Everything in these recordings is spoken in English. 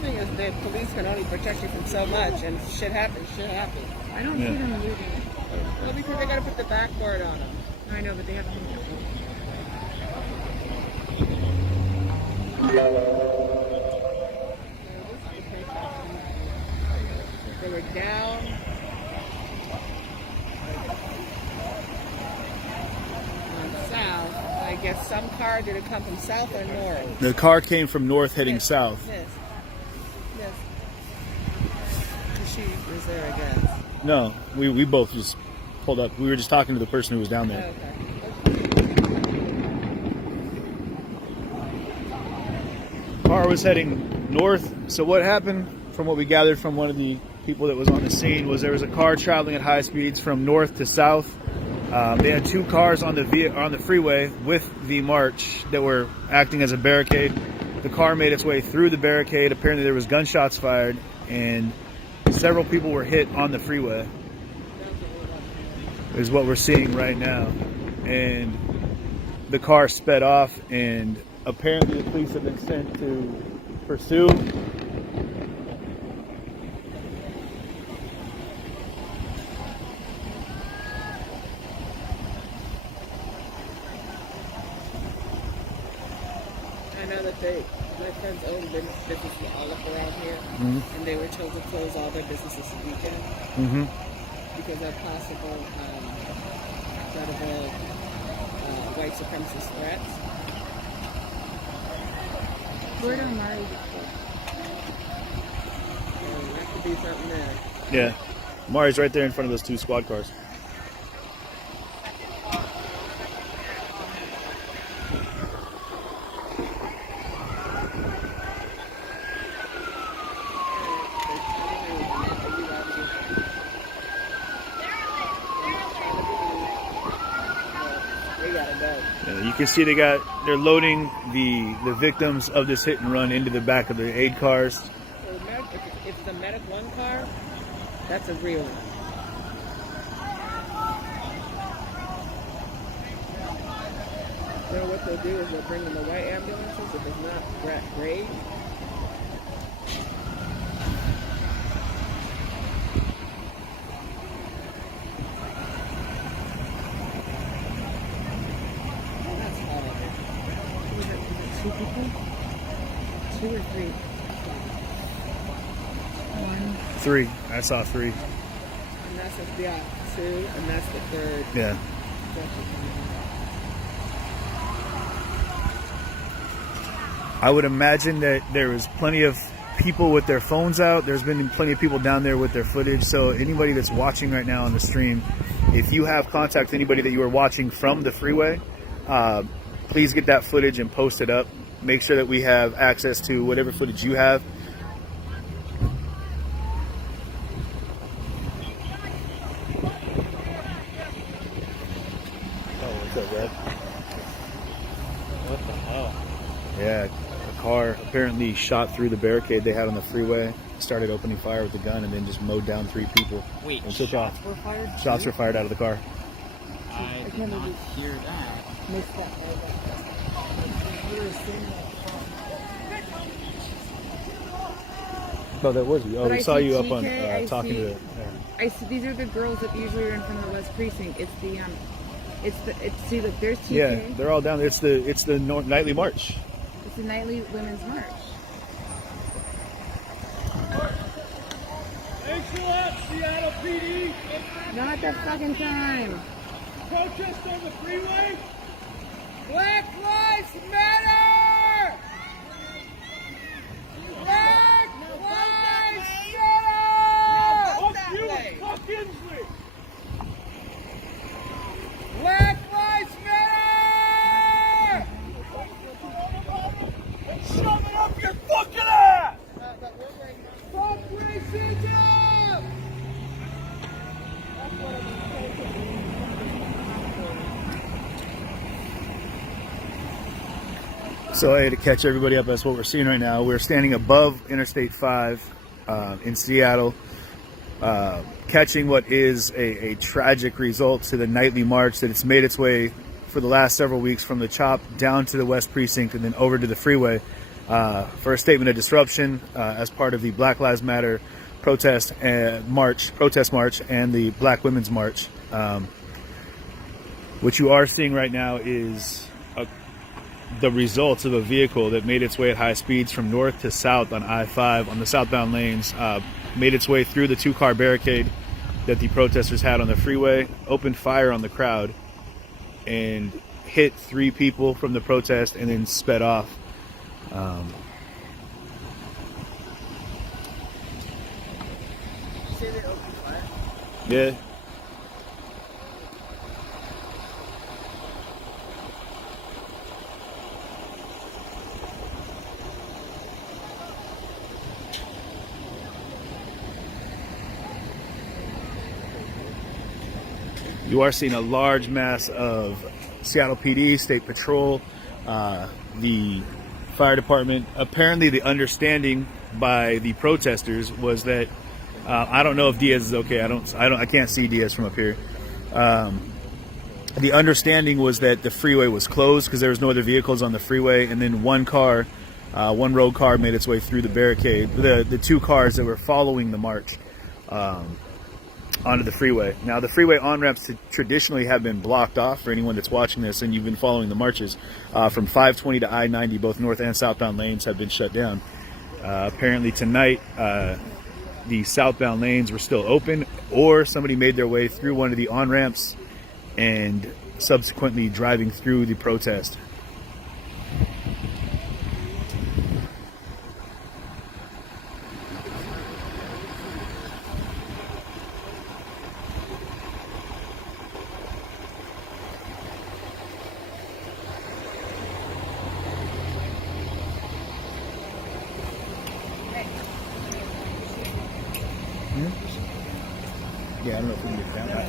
thing is that police can only protect you from so much, and shit happens. I don't see them looting. Well, because they gotta put the backboard on them. I know, but they have to. They were down. South. I guess some car did it come from south or north? The car came from north heading south. Yes. She was there, I guess. No, we both just pulled up. We were just talking to the person who was down there. Okay. Car was heading north. So what happened, from what we gathered from one of the people that was on the scene, was there was a car traveling at high speeds from north to south. They had two cars on the freeway with the march that were acting as a barricade. The car made its way through the barricade. Apparently there was gunshots fired, and several people were hit on the freeway, is what we're seeing right now. And the car sped off, and apparently the police have been sent to pursue. I know that my friends own businesses all up around here, Mm-hmm. and they were told to close all their businesses this weekend Mm-hmm. because of possible credible white supremacist threats. Where do Mari That could be something there. Yeah. Mari's right there in front of those two squad cars. They gotta go. Yeah, you can see they're loading the victims of this hit and run into the back of the aid cars. So if it's a Medic 1 car, that's a real one. So what they'll do is they'll bring in the white ambulances if it's not grade. That's horrible. two people? 2 or 3? 1. 3. I saw 3. And that's the 2, and that's the 3rd. Yeah. I would imagine that there was plenty of people with their phones out. There's been plenty of people down there with their footage. So anybody that's watching right now on the stream, if you have contact with anybody that you are watching from the freeway, please get that footage and post it up. Make sure that we have access to whatever footage you have. Oh, what's up, Red? What the hell? Yeah, a car apparently shot through the barricade they had on the freeway, started opening fire with a gun, and then just mowed down 3 people. Wait, and took off. were fired? Shots were fired out of the car. I did not hear that. Missed that. Oh, that was you. Oh, But we I saw see you up on TK, I talking see- to the. I see these are the girls that usually are in front of the West Precinct. See, look, there's TK. Yeah, they're all down there. It's the nightly march. It's the nightly women's march. Thanks a lot, Seattle PD. Not the fucking time. Protest on the freeway. Black Lives Matter. Black Lives Matter. Fuck you, fuck Inslee. Black Lives Matter. And shove it up your fucking ass. Fuck racism. So hey, to catch everybody up, that's what we're seeing right now. We're standing above Interstate 5 in Seattle, catching what is a tragic result to the nightly march that it's made its way for the last several weeks from the CHOP down to the West Precinct and then over to the freeway. for a statement of disruption as part of the Black Lives Matter protest march, and the Black Women's March. What you are seeing right now is the results of a vehicle that made its way at high speeds from north to south on I-5 on the southbound lanes, made its way through the two-car barricade that the protesters had on the freeway, opened fire on the crowd, and hit 3 people from the protest and then sped off. Yeah. You are seeing a large mass of Seattle PD, State Patrol, the fire department. Apparently the understanding by the protesters was that I don't know if Diaz is okay. I can't see Diaz from up here. The understanding was that the freeway was closed because there was no other vehicles on the freeway, and then one road car made its way through the barricade. The 2 cars that were following the march onto the freeway. Now, the freeway on-ramps traditionally have been blocked off for anyone that's watching this and you've been following the marches. From 520 to I-90, both north and southbound lanes have been shut down. Apparently tonight, the southbound lanes were still open, or somebody made their way through one of the on-ramps and subsequently driving through the protest. Yeah, I don't know if we can get down that.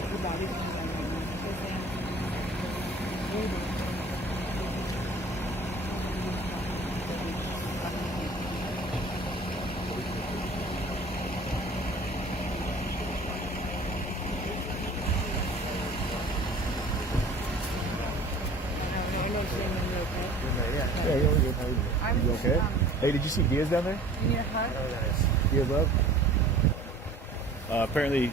Yeah, you're good. How are you? You okay? Hey, did you see Diaz down there? You need a hug? Diaz up? Apparently.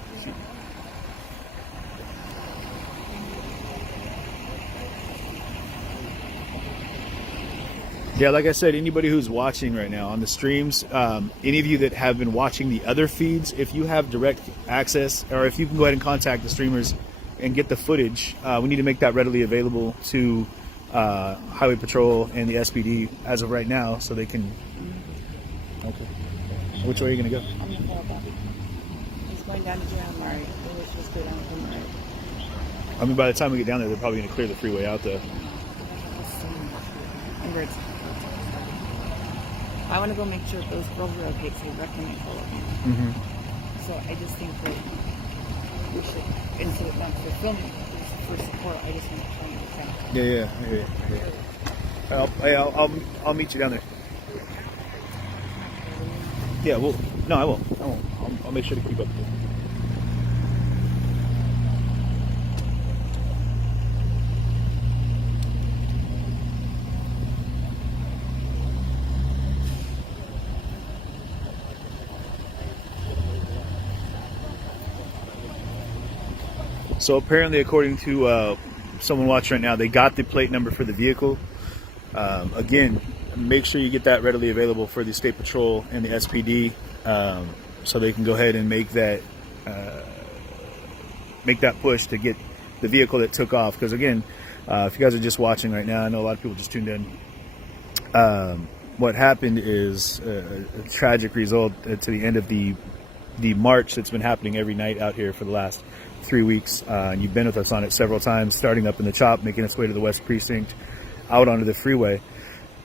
Yeah, like I said, anybody who's watching right now on the streams, any of you that have been watching the other feeds, if you have direct access, or if you can go ahead and contact the streamers and get the footage, we need to make that readily available to Highway Patrol and the SPD as of right now, so they can. Okay. Which way are you going to go? I'm going to follow back. He's going down to Jerome Murray. We're supposed to go down to Murray. I mean, by the time we get down there, they're probably going to clear the freeway out, though. I want to go make sure those girls are okay, so I recommend follow me. So I just think that we should, instead of not for filming, for support, I just want to try and defend. Yeah. I'll meet you down there. Yeah, well, no, I won't. I'll make sure to keep up with you. So apparently, according to someone watching right now, they got the plate number for the vehicle. Again, make sure you get that readily available for the State Patrol and the SPD, so they can go ahead and make that push to get the vehicle that took off. Because again, if you guys are just watching right now, I know a lot of people just tuned in. What happened is a tragic result to the end of the march that's been happening every night out here for the last 3 weeks. And you've been with us on it several times, starting up in the CHOP, making its way to the West Precinct, out onto the freeway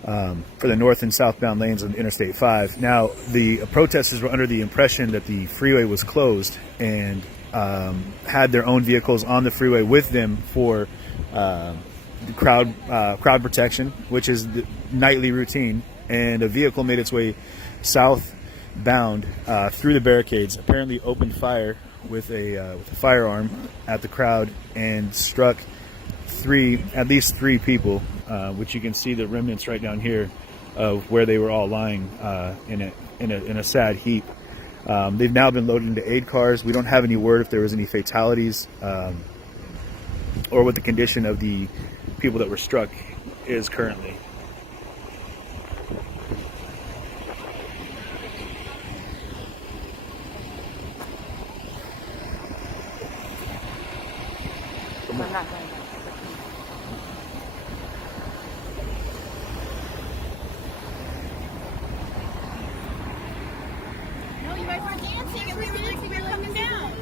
for the north and southbound lanes of Interstate 5. Now, the protesters were under the impression that the freeway was closed and had their own vehicles on the freeway with them for crowd protection, which is the nightly routine. And a vehicle made its way southbound through the barricades, apparently opened fire with a firearm at the crowd and struck at least three people, which you can see the remnants right down here of where they were all lying in a sad heap. They've now been loaded into aid cars. We don't have any word if there was any fatalities or what the condition of the people that were struck is currently. I'm not going back. No, you guys were dancing and we were dancing. We were coming down.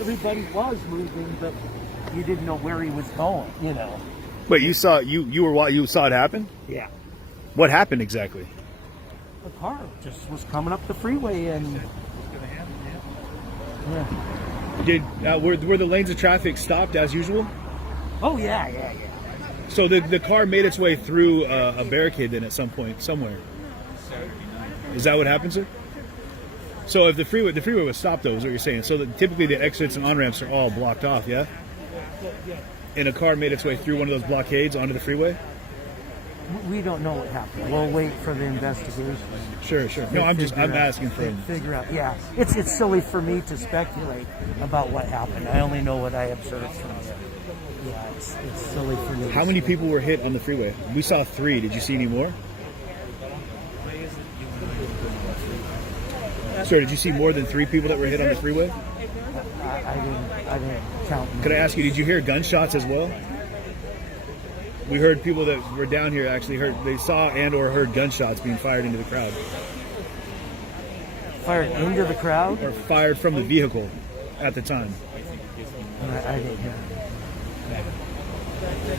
Everybody was moving, but you didn't know where he was going, you know. Wait, you saw you saw it happen? Yeah. What happened exactly? The car just was coming up the freeway and yeah. Did were the lanes of traffic stopped as usual? Oh yeah. So the car made its way through a barricade then at some point somewhere. Is that what happened, sir? So if the freeway was stopped, though, is what you're saying. So typically the exits and on ramps are all blocked off, yeah? And a car made its way through one of those blockades onto the freeway. We don't know what happened. We'll wait for the investigation. Sure. No, I'm asking for figure out. Yeah, it's silly for me to speculate about what happened. I only know what I observed from it. Yeah, it's silly for me. How many people were hit on the freeway? We saw 3. Did you see any more? Sir, did you see more than 3 people that were hit on the freeway? I didn't count. Could I ask you, did you hear gunshots as well? We heard people that were down here actually they saw and or heard gunshots being fired into the crowd. Fired into the crowd? Or fired from the vehicle at the time. I didn't hear.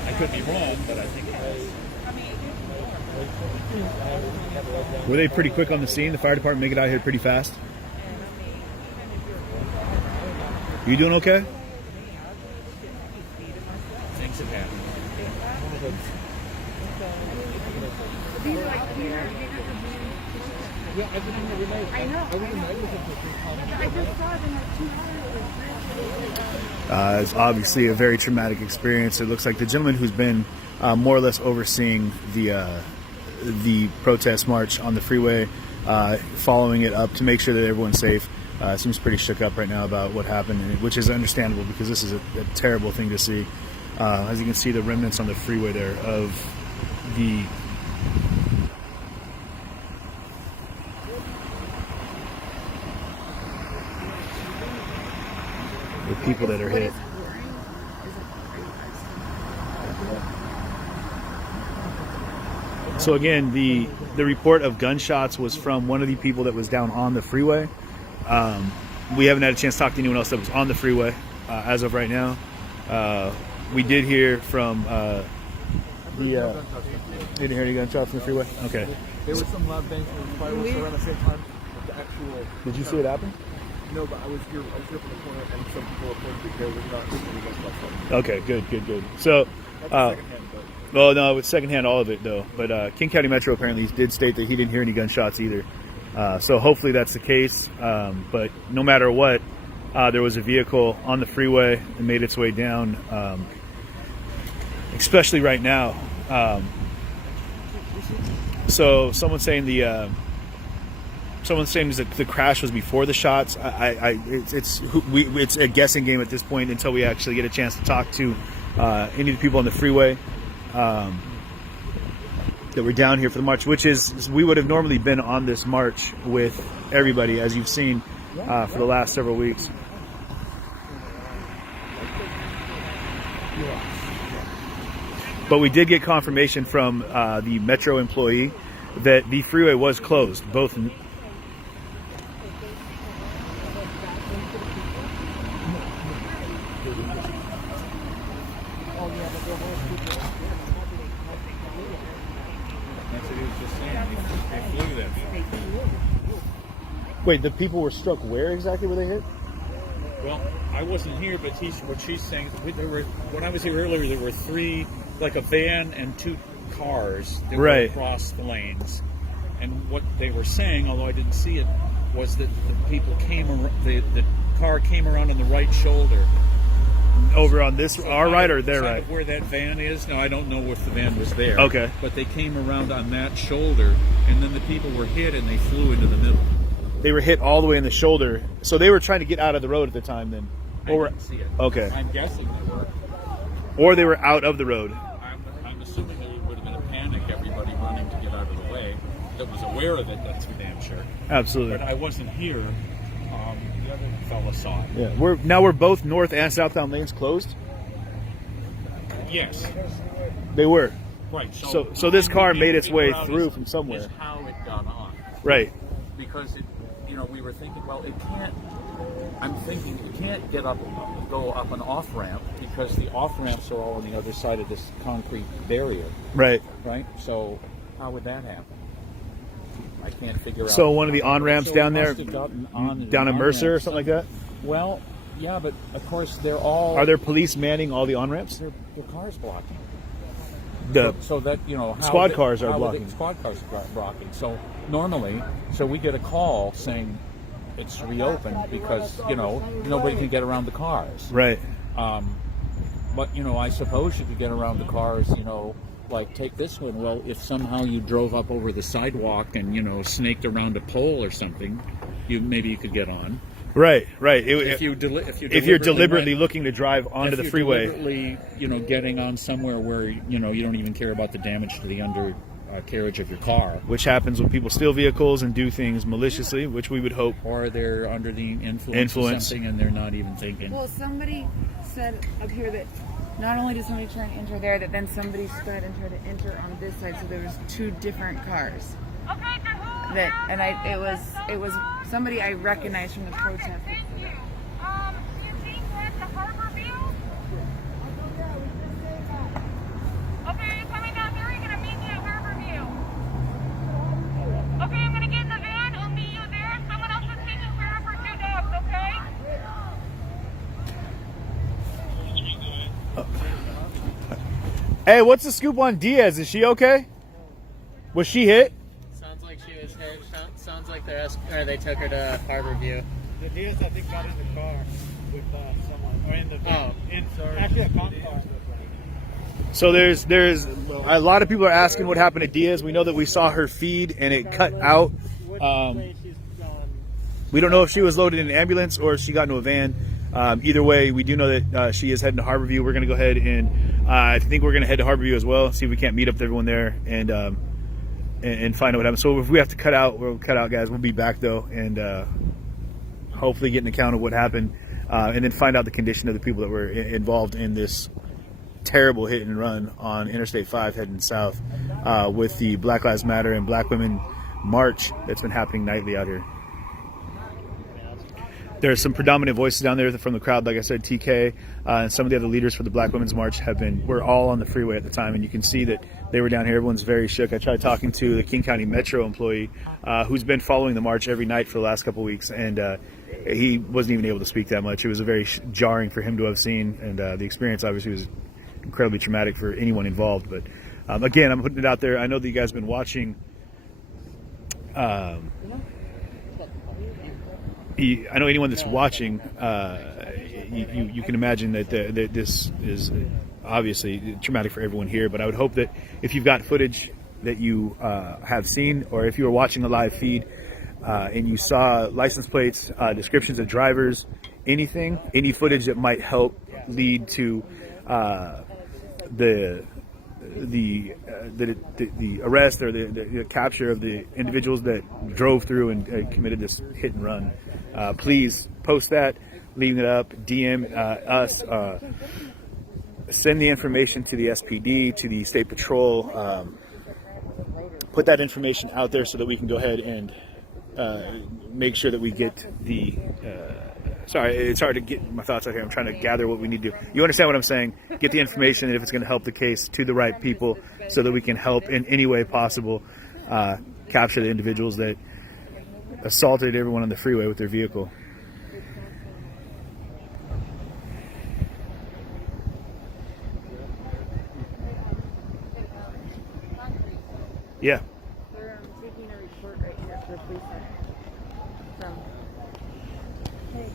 I could be wrong, but I think Were they pretty quick on the scene? The fire department make it out here pretty fast? You doing okay? things have happened. I know. I just saw them like 2 hours. It's obviously a very traumatic experience. It looks like the gentleman who's been more or less overseeing the protest march on the freeway, following it up to make sure that everyone's safe, seems pretty shook up right now about what happened, which is understandable because this is a terrible thing to see. As you can see, the remnants on the freeway there of the people that are hit. So again, the report of gunshots was from one of the people that was down on the freeway. We haven't had a chance to talk to anyone else that was on the freeway as of right now. We did hear from didn't hear any gunshots from the freeway? Okay. There was some loud bangs and fireworks around the same time. The actual. Did you see it happen? No, but I was here from the corner, and some people reported that there was not any gunshots. Okay, good. So, That's secondhand, but. well, no, it's secondhand, all of it though. But King County Metro apparently did state that he didn't hear any gunshots either. So hopefully that's the case. But no matter what, there was a vehicle on the freeway that made its way down. Especially right now. So someone's saying that the crash was before the shots. It's a guessing game at this point until we actually get a chance to talk to any of the people on the freeway that were down here for the march, which is we would have normally been on this march with everybody, as you've seen for the last several weeks. But we did get confirmation from the Metro employee that the freeway was closed, both. That's what he was just saying. Wait, the people were struck where exactly were they hit? Well, I wasn't here, but what she's saying, when I was here earlier, there were 3, like a van and 2 cars that were across the lanes. And what they were saying, although I didn't see it, was that the people the car came around on the right shoulder. Over on this, our right or their right? Where that van is. Now, I don't know if the van was there. Okay. But they came around on that shoulder, and then the people were hit, and they flew into the middle. They were hit all the way in the shoulder. So they were trying to get out of the road at the time then? I didn't see it. Okay. I'm guessing they were. Or they were out of the road. I'm assuming there would have been a panic, everybody running to get out of the way. That was aware of it, that's for damn sure. Absolutely. But I wasn't here. The other fella saw it. Yeah. We're both north and southbound lanes closed? Yes. They were. Right. So this car made its way through from somewhere. Is how it got on. Right. Because we were thinking, well, it can't. I'm thinking it can't go up an off ramp because the off ramps are all on the other side of this concrete barrier. Right. Right. So how would that happen? I can't figure out. So one of the on ramps down there, down in Mercer or something like that. Well, yeah, but of course they're all. Are there police manning all the on ramps? Their cars blocking. So that squad cars are blocking. Squad cars are blocking. So normally, we get a call saying it's reopened because nobody can get around the cars. Right. But I suppose you could get around the cars. Like take this one. Well, if somehow you drove up over the sidewalk and snaked around a pole or something, maybe you could get on. Right. If you're deliberately looking to drive onto the freeway, deliberately, getting on somewhere where you don't even care about the damage to the undercarriage of your car, which happens when people steal vehicles and do things maliciously, which we would hope, or they're under the influence of something and they're not even thinking. Well, somebody said up here that not only did somebody try and enter there, that then somebody started and tried to enter on this side, so there was 2 different cars. It was somebody I recognized from the protest. Thank you. You think that's the Harbor View? Okay, are you coming down here? Or are you going to meet me at Harbor View? Okay, I'm going to get in the van. I'll meet you there. Someone else is taking care of her 2 dogs, okay? Hey, what's the scoop on Diaz? Is she okay? Was she hit? Sounds like she was hit. Sounds like they took her to Harbor View. The Diaz, I think, got in the car with someone, or in the van. Oh. Actually a cop car. So there's a lot of people are asking what happened to Diaz. We know that we saw her feed and it cut out. We don't know if she was loaded in an ambulance or if she got into a van. Either way, we do know that she is heading to Harborview. We're going to go ahead and I think we're going to head to Harborview as well. See if we can't meet up with everyone there and find out what happens. So if we have to cut out, we'll cut out, guys. We'll be back though and hopefully get an account of what happened and then find out the condition of the people that were involved in this terrible hit and run on Interstate 5 heading south with the Black Lives Matter and Black Women March that's been happening nightly out here. There's some predominant voices down there from the crowd, like I said, TK, and some of the other leaders for the Black Women's March were all on the freeway at the time, and you can see that they were down here. Everyone's very shook. I tried talking to the King County Metro employee who's been following the march every night for the last couple of weeks, and he wasn't even able to speak that much. It was very jarring for him to have seen, and the experience obviously was incredibly traumatic for anyone involved. But again, I'm putting it out there. I know that you guys have been watching. I know anyone that's watching, you can imagine that this is obviously traumatic for everyone here. But I would hope that if you've got footage that you have seen, or if you were watching a live feed and you saw license plates, descriptions of drivers, any footage that might help lead to the arrest or the capture of the individuals that drove through and committed this hit and run, please post that, leave it up, DM us, send the information to the SPD, to the State Patrol, put that information out there so that we can go ahead and make sure that we get the sorry, it's hard to get my thoughts out here. I'm trying to gather what we need to do. You understand what I'm saying? Get the information, and if it's going to help the case, to the right people so that we can help in any way possible capture the individuals that assaulted everyone on the freeway with their vehicle. Yeah. They're taking a report right here for the police from. Hey.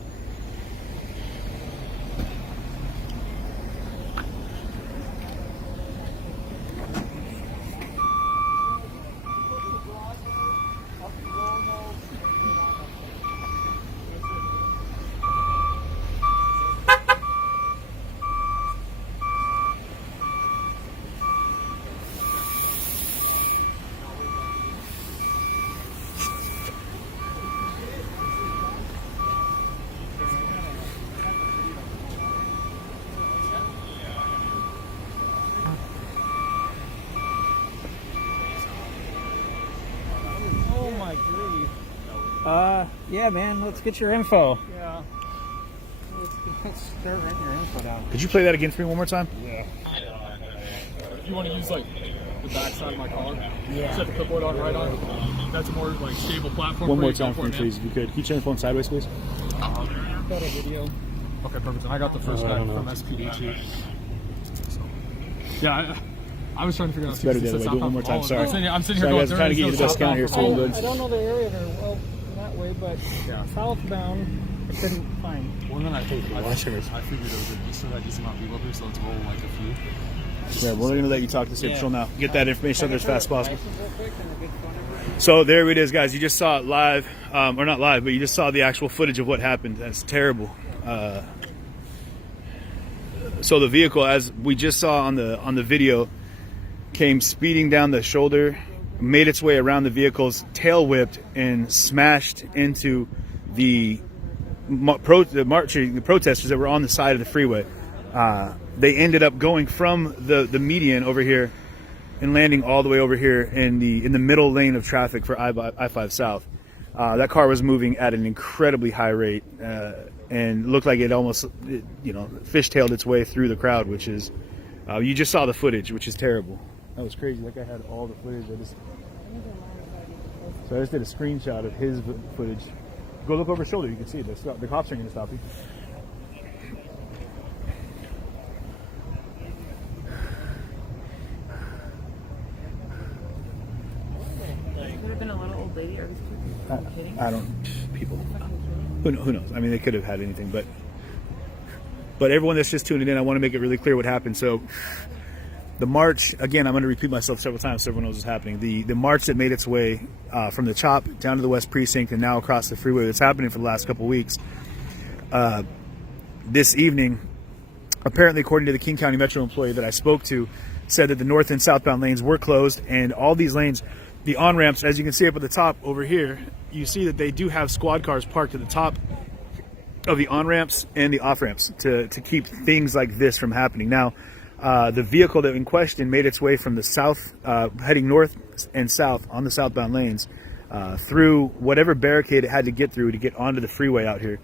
Oh my grief. Yeah, man, let's get your info. Yeah. Let's start writing your info down. Could you play that again for me one more time? Yeah. You want to use like the back side of my car? Yeah. Set the clipboard on right on. That's a more like stable platform. One for more you. time Go for me, it, please, if you could. Can you turn the phone sideways, please? Got a video. Okay, perfect. And I got the first guy from SPD too. So, yeah, I was trying to figure out. It's better the other way. Do it one more time. Sorry. I'm sitting Sorry, here guys. I'm trying to get you the best count here. So good. I don't know the area very well that way, but southbound I couldn't find. Well, then I figured it was a so that does not be over, so let's roll like a few. Yeah, we're going to let you talk to State Patrol now. Get that information out there as fast as possible. So there it is, guys. You just saw it live, or not live, but you just saw the actual footage of what happened. That's terrible. So the vehicle, as we just saw on the video, came speeding down the shoulder, made its way around the vehicles, tail whipped, and smashed into the protesters that were on the side of the freeway. They ended up going from the median over here and landing all the way over here in the middle lane of traffic for I-5 South. That car was moving at an incredibly high rate and looked like it almost, fishtailed its way through the crowd, which is, you just saw the footage, which is terrible. That was crazy. That guy had all the footage. So I just did a screenshot of his footage. Go look over his shoulder. You can see it. The cops are going to stop you. Could have been a little old lady. Are you kidding? I don't. People. Who knows? I mean, they could have had anything, but everyone that's just tuning in, I want to make it really clear what happened. So, the march, again, I'm going to repeat myself several times so everyone knows what's happening. The march that made its way from the CHOP down to the West Precinct and now across the freeway that's happening for the last couple of weeks. This evening, apparently, according to the King County Metro employee that I spoke to, said that the north and southbound lanes were closed, and all these lanes, the on-ramps, as you can see up at the top over here, you see that they do have squad cars parked at the top of the on-ramps and the off-ramps to keep things like this from happening. Now, the vehicle that in question made its way from the south, heading north and south on the southbound lanes, through whatever barricade it had to get through to get onto the freeway out here,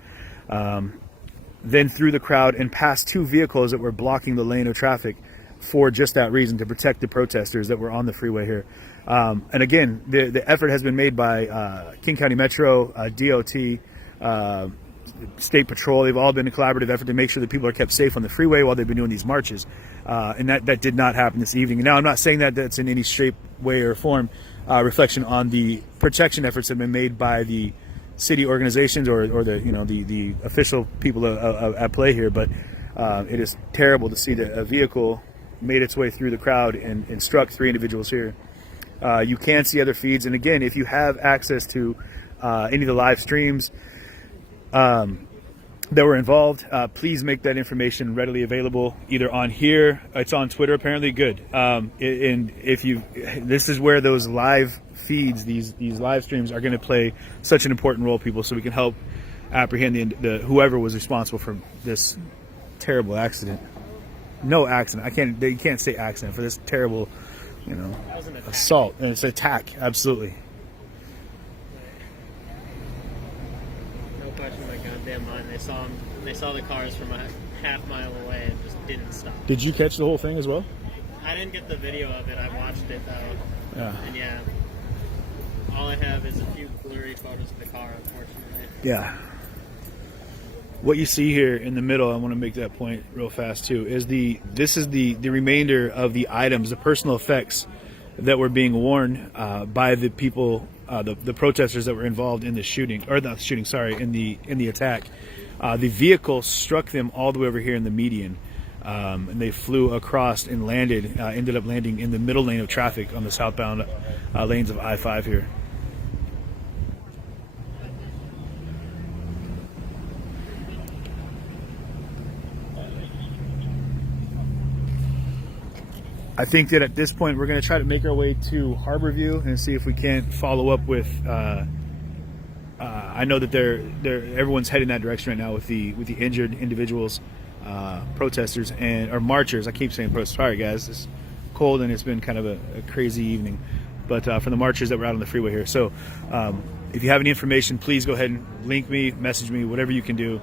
then through the crowd and past two vehicles that were blocking the lane of traffic for just that reason, to protect the protesters that were on the freeway here. And again, the effort has been made by King County Metro, DOT, State Patrol. They've all been a collaborative effort to make sure that people are kept safe on the freeway while they've been doing these marches. And that did not happen this evening. And now, I'm not saying that that's in any shape, way, or form reflection on the protection efforts that have been made by the city organizations or the official people at play here. But it is terrible to see that a vehicle made its way through the crowd and struck three individuals here. You can see other feeds, and again, if you have access to any of the live streams that were involved, please make that information readily available either on here. It's on Twitter, apparently. Good. And if this is where those live feeds, these live streams, are going to play such an important role, people, so we can help apprehend the whoever was responsible for this terrible accident. No accident. You can't say accident for this terrible, assault. And it's an attack. Absolutely. No question in my goddamn mind. They saw the cars from a half mile away and just didn't stop. Did you catch the whole thing as well? I didn't get the video of it. I watched it though. Yeah. And yeah. All I have is a few blurry photos of the car, unfortunately. Yeah. What you see here in the middle, I want to make that point real fast too, is this is the remainder of the items, the personal effects that were being worn by the people, the protesters that were involved in the shooting, or not the shooting, sorry, in the attack. The vehicle struck them all the way over here in the median, and they flew across and landed, ended up landing in the middle lane of traffic on the southbound lanes of I-5 here. I think that at this point we're going to try to make our way to Harborview and see if we can't follow up with. I know that everyone's heading that direction right now with the injured individuals, protesters or marchers. I keep saying protesters. Sorry guys, it's cold and it's been kind of a crazy evening. But for the marchers that were out on the freeway here. So if you have any information, please go ahead and link me, message me, whatever you can do.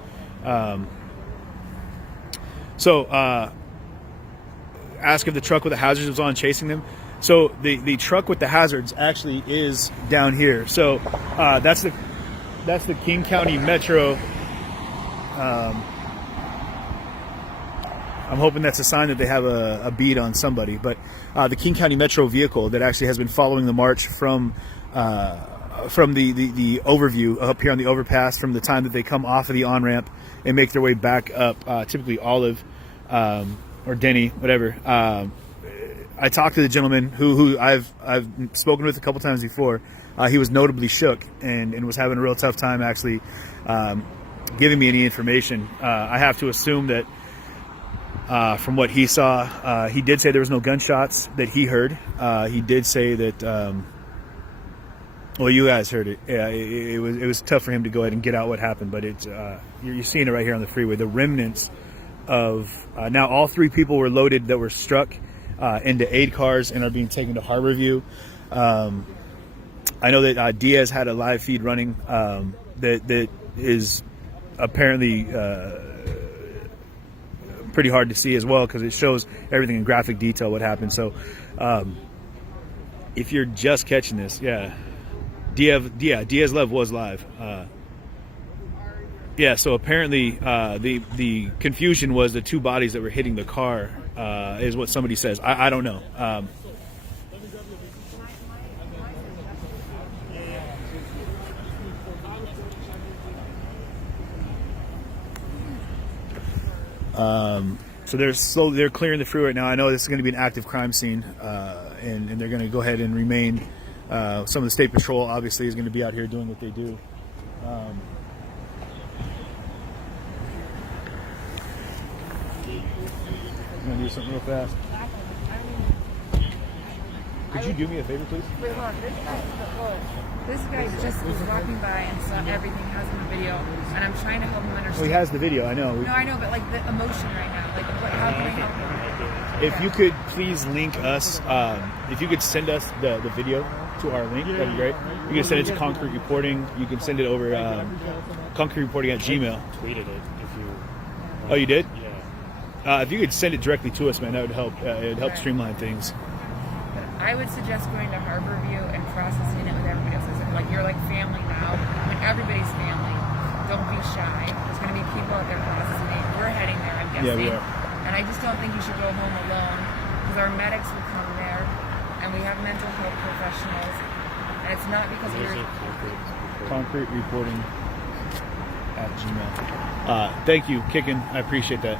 Ask if the truck with the hazards was on chasing them. So the truck with the hazards actually is down here. So that's the King County Metro. I'm hoping that's a sign that they have a bead on somebody. But the King County Metro vehicle that actually has been following the march from the overview up here on the overpass, from the time that they come off of the on-ramp and make their way back up, typically Olive, or Denny, whatever. I talked to the gentleman who I've spoken with a couple times before. He was notably shook and was having a real tough time actually giving me any information. I have to assume that from what he saw, he did say there was no gunshots that he heard. He did say that, well, you guys heard it. Yeah, it was tough for him to go ahead and get out what happened, but you're seeing it right here on the freeway. The remnants of now all three people were loaded that were struck into aid cars and are being taken to Harborview. I know that Diaz had a live feed running that is apparently pretty hard to see as well, because it shows everything in graphic detail what happened. So if you're just catching this, Diaz Lev was live. Yeah, so apparently the confusion was the two bodies that were hitting the car, is what somebody says. I don't know. So they're clearing the freeway right now. I know this is going to be an active crime scene, and they're going to go ahead and remain. Some of the state patrol obviously is going to be out here doing what they do. I'm going to do something real fast. Could you do me a favor, please? Wait, hold on. This guy just was walking by and saw everything, has in the video, and I'm trying to help him understand. Well, he has the video, I know. No, I know, but like the emotion right now, like how can I help him? If you could please link us, if you could send us the video to our link, that'd be great. You can send it to Concrete Reporting. You can send it over concretereporting@gmail. Tweeted it if you. Oh, you did? Yeah. If you could send it directly to us, man, that would help. It'd help streamline things. I would suggest going to Harborview and processing it with everybody else. Like you're like family now. When everybody's family, don't be shy. There's going to be people out there processing it. We're heading there, I'm guessing. Yeah, we are. And I just don't think you should go home alone, because our medics will come there, and we have mental health professionals. And it's not because we're Concrete Reporting @gmail. Thank you, Kickin. I appreciate that.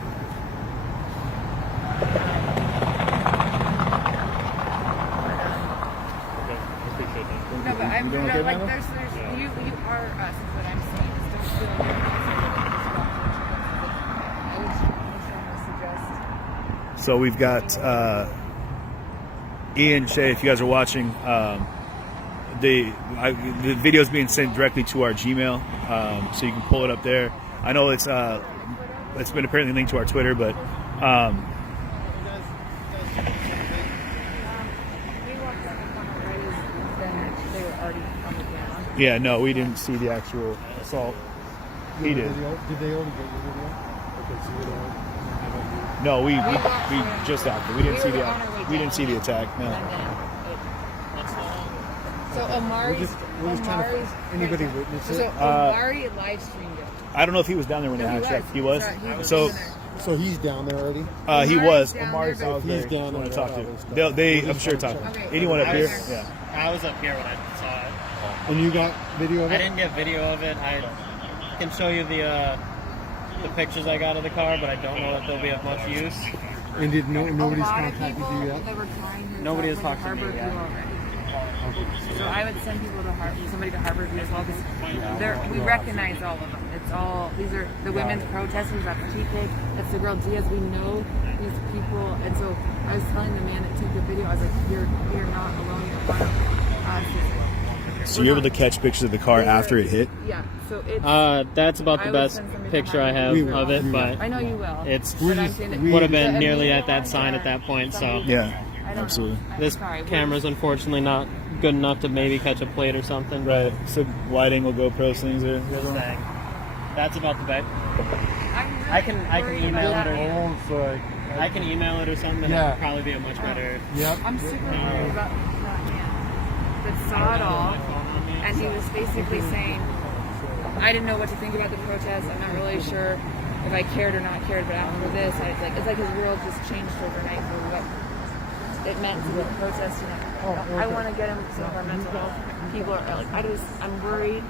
No, but I'm okay, like, Mama? you are us, is what I'm saying. Just don't feel I would suggest. So we've got Ian, Shay, if you guys are watching, the video is being sent directly to our Gmail, so you can pull it up there. I know it's been apparently linked to our Twitter, but yeah, no, we didn't see the actual assault. He did. Did they already get your video? Okay, so you don't. No, we just after. We didn't see the attack. No. So So Omari's, we're just trying to Omari's, anybody witness it. So Omari live streamed it. I don't know if he was down there when No, they he hatched was. it. He was. He was So in there. So he's down there already. he Omari's was. down Omari there, but- He's down want to there. talk to. I'm sure talk. Okay. Anyone up I here? was- Yeah. I was up here when I saw it. And you got video of I it? didn't get video of it. I can show you the pictures I got of the car, but I don't know if they'll be of much use. And did nobody's A lot of contacted people you yet? that were trying to Nobody has talk talked to me Harborview yet. already. So I would send people to somebody to Harborview as well because we recognize all of them. It's all these are the women's protesters. That's TK. That's the girl Diaz. We know these people, and so I was telling the man that took the video. I was like, "You're not alone. You're one of us." So you're able to catch pictures of the car after it hit? Yeah. So it's. That's about I the would best send somebody picture I to have Harborview. of it, but I know you will. it's But I'm saying that- would have been the nearly media at that ones sign are at that point. So some- Yeah, I don't absolutely. know. I'm this sorry. camera's unfortunately not good enough to maybe catch a plate or something. Right. So wide angle GoPro things are. Just saying. That's about the best. I can worried email about it or that. so I can email it or something. And Yeah. it'll probably be a much better. Yep. I'm super worried about that man that saw it all, and he was basically saying, I didn't know what to think about the protest. I'm not really sure if I cared or not cared, but after this, it's like his world just changed overnight for what it meant to be protesting. I want to get him some of our mental health people. I'm worried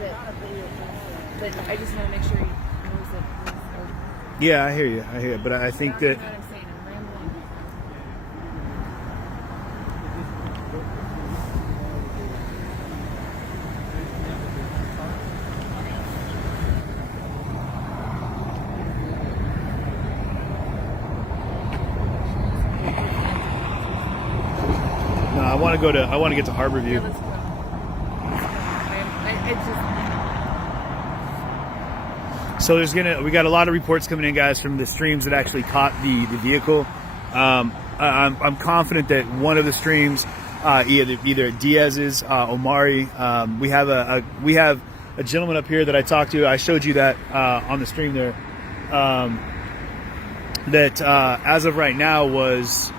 that I just want to make sure he knows that. Yeah, I hear you. But I think that. You know what I'm saying? I'm rambling. No, I want to get to Harborview. Yeah, let's go. It's just. So we got a lot of reports coming in, guys, from the streams that actually caught the vehicle. I'm confident that one of the streams, either Diaz's, Omari. We have a gentleman up here that I talked to. I showed you that on the stream there. That as of right now was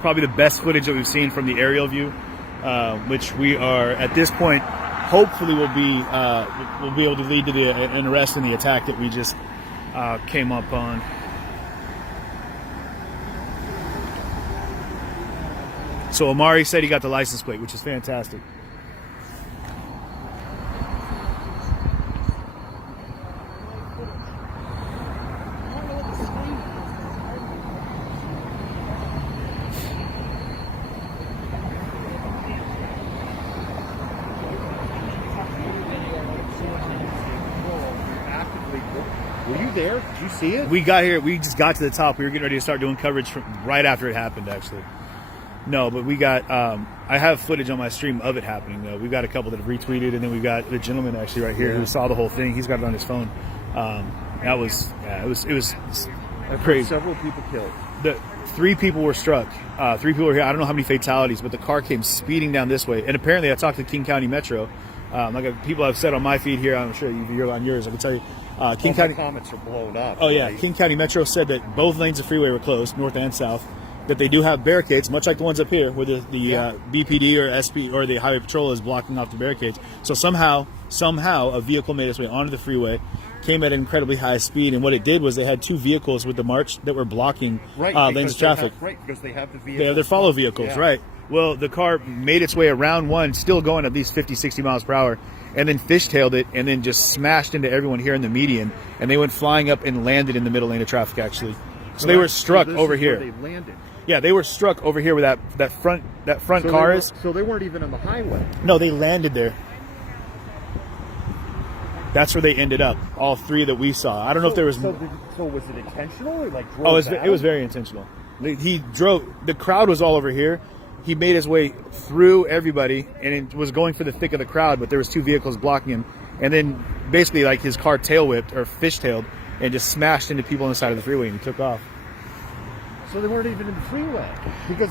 probably the best footage that we've seen from the aerial view, which we are at this point. Hopefully, will be able to lead to an arrest in the attack that we just came up on. So Omari said he got the license plate, which is fantastic. Were you there? Did you see it? We got here. We just got to the top. We were getting ready to start doing coverage right after it happened, actually. No, but we got. I have footage on my stream of it happening, though. We've got a couple that have retweeted, and then we've got the gentleman actually right here who saw the whole thing. He's got it on his phone. It was crazy. Several people killed. The 3 people were struck. 3 people were here. I don't know how many fatalities, but the car came speeding down this way. And apparently, I talked to King County Metro. Like people have said on my feed here, I'm sure you're on yours. I can tell you, King County comments are blown up. Oh yeah, right? King County Metro said that both lanes of freeway were closed, north and south. That they do have barricades, much like the ones up here, where the BPD or SP or the Highway Patrol is blocking off the barricades. So somehow a vehicle made its way onto the freeway, came at an incredibly high speed, and what it did was they had 2 vehicles with the march that were blocking lanes of traffic. Because they have the vehicles. They have their follow vehicles, Yeah. right? Well, the car made its way around one, still going at least 50, 60 miles per hour, and then fishtailed it and then just smashed into everyone here in the median, and they went flying up and landed in the middle lane of traffic, actually. So they were struck this over is here. where they landed. Yeah, they were struck over here where that front car is. So they weren't even on the highway. No, they landed there. That's where they ended up. All 3 that we saw. I don't know if there was. So was it intentional or like? Oh, it was very intentional. He drove. The crowd was all over here. He made his way through everybody and it was going for the thick of the crowd, but there was 2 vehicles blocking him. And then basically, like his car tail whipped or fishtailed and just smashed into people on the side of the freeway and he took off. So they weren't even in the freeway because.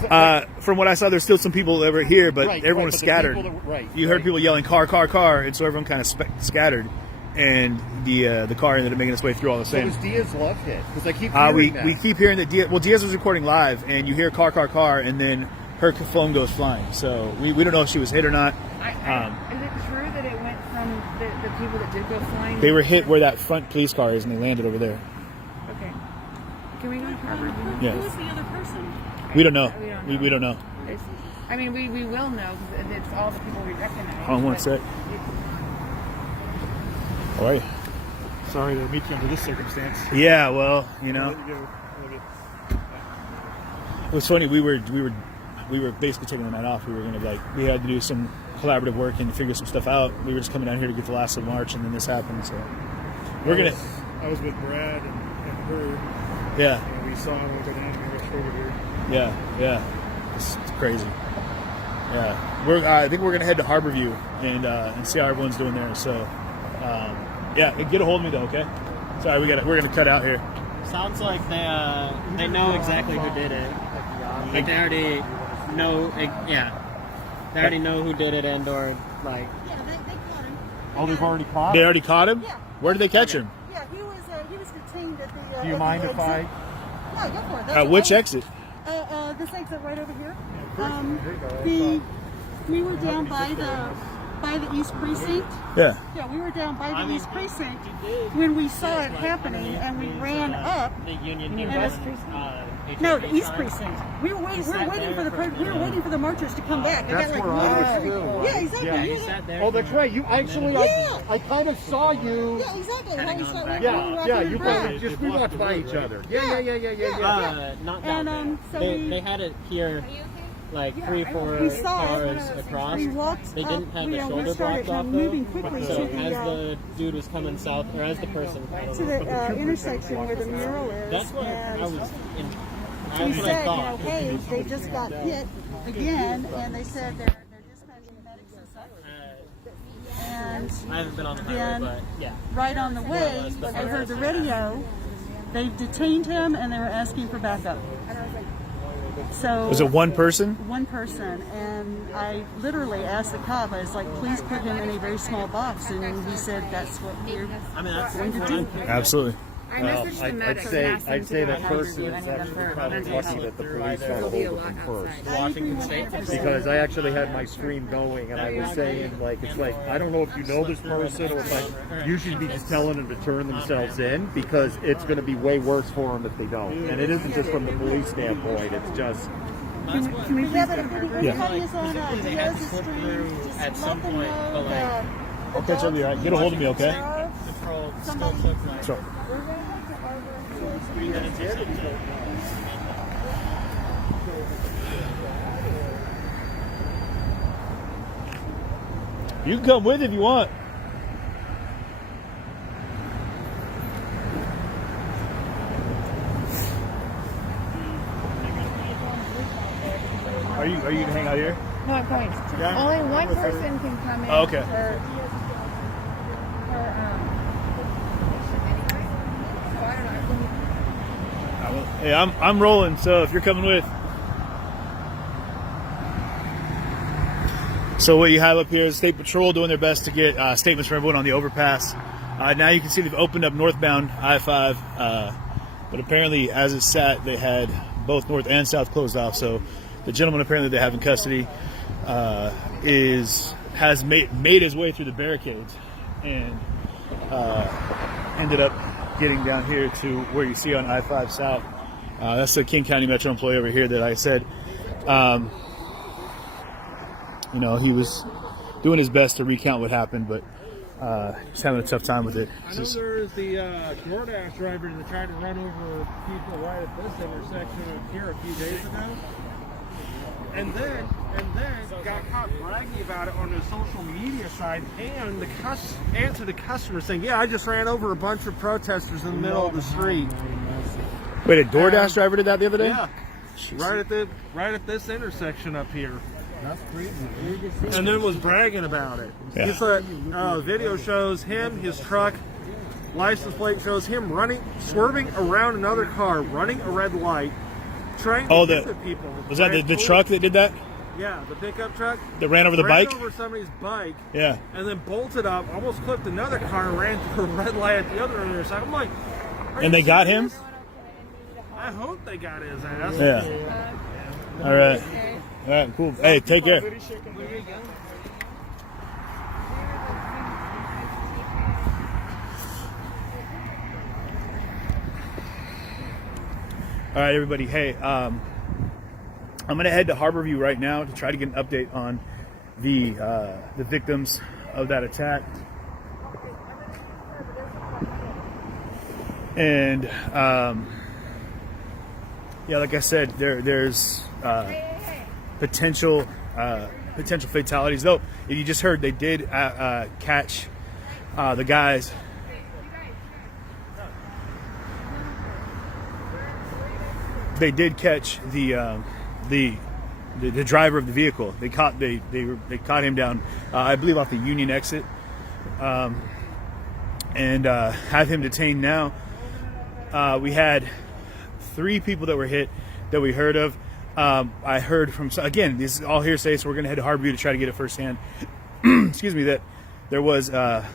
From what I saw, there's still some people over here, but everyone was but the scattered. people that- You heard people yelling "car, car, car," and so everyone kind of scattered, and the car ended up making its way through all the So same. was Diaz love hit? Because I keep hearing that. We keep hearing that Diaz was recording live, and you hear "car, car, car," and then her phone goes flying. So we don't know if she was hit or not. Is it true that it went from the people that did go flying? They were hit where that front police car is, and they landed over there. Okay. Can we go to Harvard? Yeah. Who was the other person? We don't know. We don't know. We don't know. I mean, we will know because it's all the people we recognize. Hold on one sec. All right. Sorry to meet you under this circumstance. Yeah, well, you know, it was funny. We were basically taking the night off. We had to do some collaborative work and figure some stuff out. We were just coming down here to get the last of March, and then this happened. So I was with Brad and her. Yeah. And we saw him go down and we rushed over here. Yeah. It's crazy. Yeah, I think we're gonna head to Harborview and see how everyone's doing there. So, yeah, get a hold of me though, okay? Sorry, we're gonna cut out here. Sounds like they know exactly who did it. Like they already know. Yeah, they already know who did it, and or like. Yeah, they caught him. Oh, they've already caught They him? already caught him? Yeah. Where did they catch him? Yeah, he was detained at the. Do you mind if I? Yeah, go for it. At which exit? This exit right over here. We were down by the East Precinct. Yeah. Yeah, we were down by the East Precinct when we saw it happening, and we ran up. The Union. No, the East Precinct. We were waiting for the marchers to come back. That's where I was too. Yeah, exactly. Yeah, you he sat there. Oh, that's right. You actually, Yeah. I kind of saw you. Yeah, exactly. How we saw we Yeah, you guys just we walked by each other. Yeah. Not down And, there. so they had it here, like 3 or 4 We saw cars it. across. We walked They didn't have up, the we shoulder started blocked off moving though. quickly So to as the the dude was coming south, or as the person, to the intersection where the mural is. that's what I was. We That's what I said, thought. hey, they just got hit again, and they said they're dispatching medics and stuff. And I haven't been on the highway, then but yeah. right on the way, I heard the radio. They detained him, and they were asking for backup. So Was it one person? One person, and I literally asked the cop. I was like, "Please put him in a very small box," and he said, "That's what we're going to do." Absolutely. I messaged the medic. I'd say that person is actually probably lucky that the police got a hold of him first. Washington State. Because I actually had my stream going and I was saying, like, it's like, I don't know if you know this person or if like, you should be just telling them to turn themselves in because it's going to be way worse for them if they don't. And it isn't just from the police standpoint, it's just. Can we yeah, but if anybody Yeah. is on They had to Diaz's slip stream, through just at let some them point, know but like. that I'll catch up with you. All right? Get a hold of me, okay? Patrol still Somebody- took like Sure. we're going to have to Harvard. 3 minutes or something. You can come with if you want. Are you gonna hang out here? No, I'm going. Yeah. Only one person can come in. Oh, okay. For so I don't know. Hey, I'm rolling. So if you're coming with. So what you have up here is State Patrol doing their best to get statements from everyone on the overpass. Now you can see they've opened up northbound I-5, but apparently as it sat, they had both north and south closed off. So the gentleman apparently they have in custody has made his way through the barricades and ended up getting down here to where you see on I-5 South. That's the King County Metro employee over here that I said. You know, he was doing his best to recount what happened, but he's having a tough time with it. I know there's the DoorDash driver that tried to run over people right at this intersection here a few days ago. And then got caught bragging about it on the social media side and to the customer saying, yeah, I just ran over a bunch of protesters in the middle of the street. Wait, a DoorDash driver did that the other day? Yeah. Right at this intersection up here. That's crazy. And then was bragging about it. Yeah. He said, video shows him, his truck, license plate shows him swerving around another car, running a red light, trying to visit people. Was that the truck that did that? Yeah, the pickup truck. That ran over the bike? Ran over somebody's bike. Yeah. And then bolted up, almost clipped another car, and ran through a red light at the other intersection. I'm like, And they got him? I hope they got his ass. Yeah. All right. All right, cool. Hey, take care. All right, everybody. Hey, I'm gonna head to Harborview right now to try to get an update on the victims of that attack. And yeah, like I said, there's potential fatalities. Though, if you just heard, they did catch the guys. They did catch the driver of the vehicle. They caught him down, I believe, off the Union exit, and have him detained now. We had 3 people that were hit that we heard of. I heard from, again, this is all hearsay, so we're going to head to Harborview to try to get it firsthand. Excuse me, that there was at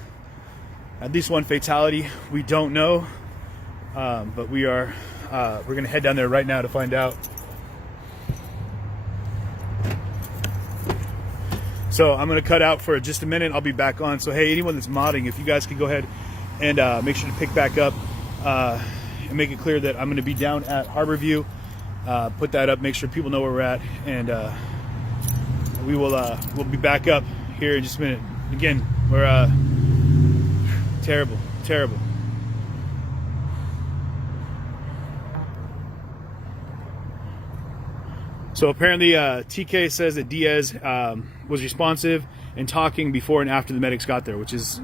least 1 fatality. We don't know, but we're going to head down there right now to find out. So I'm going to cut out for just a minute. I'll be back on. So hey, anyone that's modding, if you guys could go ahead and make sure to pick back up and make it clear that I'm going to be down at Harborview. Put that up, make sure people know where we're at, and we'll be back up here in just a minute. Again, we're terrible. So apparently TK says that Diaz was responsive and talking before and after the medics got there, which is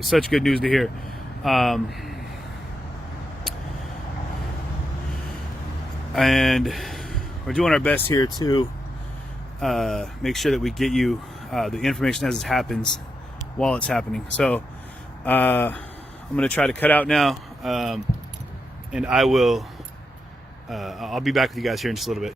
such good news to hear. And we're doing our best here to make sure that we get you the information as it happens while it's happening. So I'm going to try to cut out now, and I'll be back with you guys here in just a little bit.